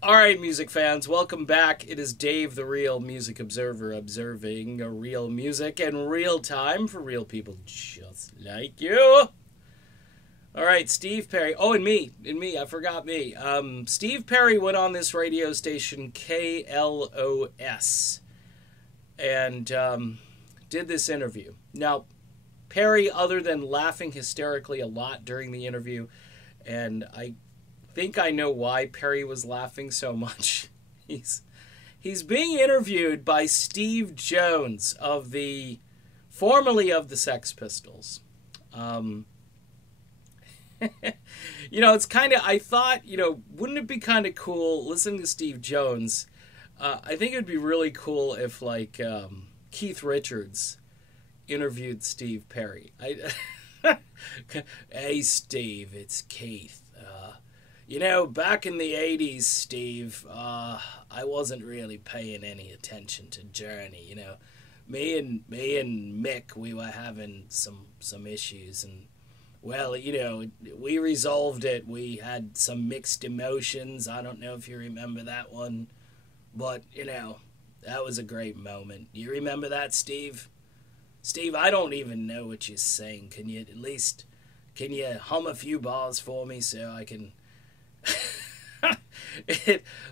All right, music fans, welcome back. It is Dave, the real music observer, observing real music in real time for real people just like you. All right, Steve Perry. Oh, and me. I forgot me. Steve Perry went on this radio station, KLOS, and did this interview. Now, Perry, other than laughing hysterically a lot during the interview, and I think I know why Perry was laughing so much. He's being interviewed by Steve Jones of formerly of the Sex Pistols. It's kind of, I thought, wouldn't it be kind of cool listening to Steve Jones? I think it would be really cool if, Keith Richards interviewed Steve Perry. Hey, Steve, it's Keith. Back in the 80s, Steve, I wasn't really paying any attention to Journey. Me and Mick, we were having some issues, and well, we resolved it. We had some mixed emotions. I don't know if you remember that one, but that was a great moment. You remember that, Steve? Steve, I don't even know what you're saying. Can you hum a few bars for me so I can...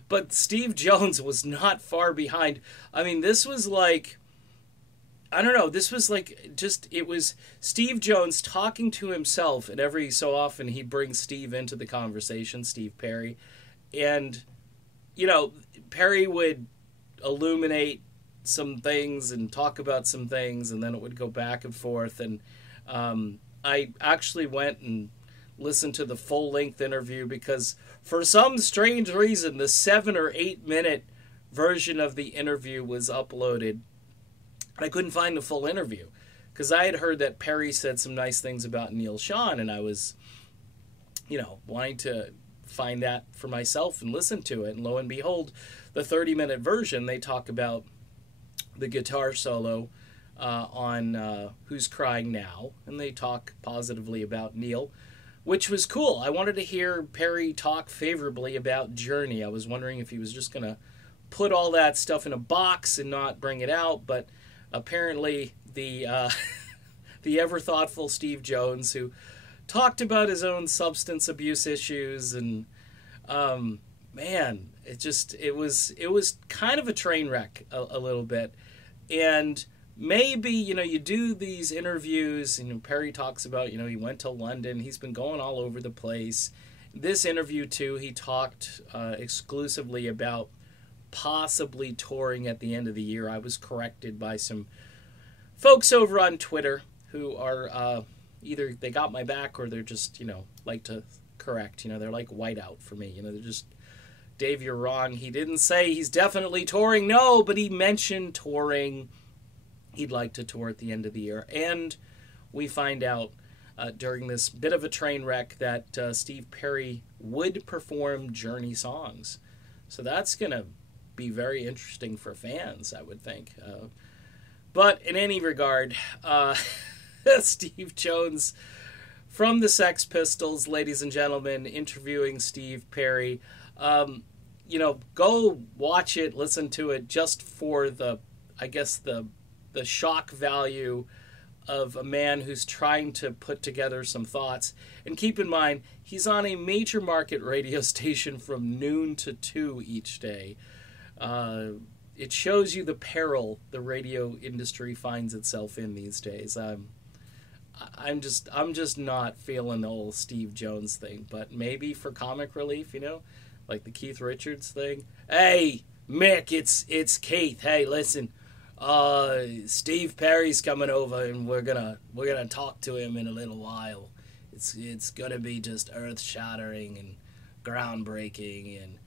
But Steve Jones was not far behind. I mean, this was like, I don't know, this was like it was Steve Jones talking to himself, and every so often he'd bring Steve into the conversation, Steve Perry, and Perry would illuminate some things and talk about some things, and then it would go back and forth. And I actually went and listened to the full-length interview because for some strange reason the 7 or 8 minute version of the interview was uploaded. I couldn't find the full interview because I had heard that Perry said some nice things about Neil Schon, and I was wanting to find that for myself and listen to it. And lo and behold, the 30-minute version, they talk about the guitar solo on Who's Crying Now, and they talk positively about Neil, which was cool. I wanted to hear Perry talk favorably about Journey. I was wondering if he was just going to put all that stuff in a box and not bring it out, but apparently the ever thoughtful Steve Jones, who talked about his own substance abuse issues, and man, it was kind of a train wreck a little bit. And maybe, you do these interviews, and Perry talks about, he went to London. He's been going all over the place. This interview, too, he talked exclusively about possibly touring at the end of the year. I was corrected by some folks over on Twitter who are either they got my back or they're just, like to correct. They're like whiteout for me. They're just, Dave, you're wrong. He didn't say he's definitely touring. No, but he mentioned touring. He'd like to tour at the end of the year. And we find out during this bit of a train wreck that Steve Perry would perform Journey songs. So that's going to be very interesting for fans, I would think. But in any regard, Steve Jones from the Sex Pistols, ladies and gentlemen, interviewing Steve Perry. Go watch it, listen to it, just for the shock value of a man who's trying to put together some thoughts. And keep in mind, he's on a major market radio station from noon to 2 each day. It shows you the peril the radio industry finds itself in these days. I'm just not feeling the old Steve Jones thing, but maybe for comic relief, like the Keith Richards thing. Hey, Mick, it's Keith. Hey, listen. Steve Perry's coming over, and we're gonna talk to him in a little while. It's gonna be just earth-shattering and groundbreaking, and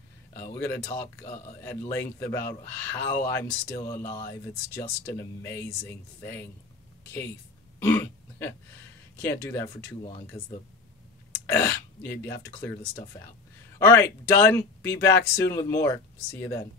we're gonna talk at length about how I'm still alive. It's just an amazing thing, Keith. Can't do that for too long because you have to clear the stuff out. All right, done. Be back soon with more. See you then.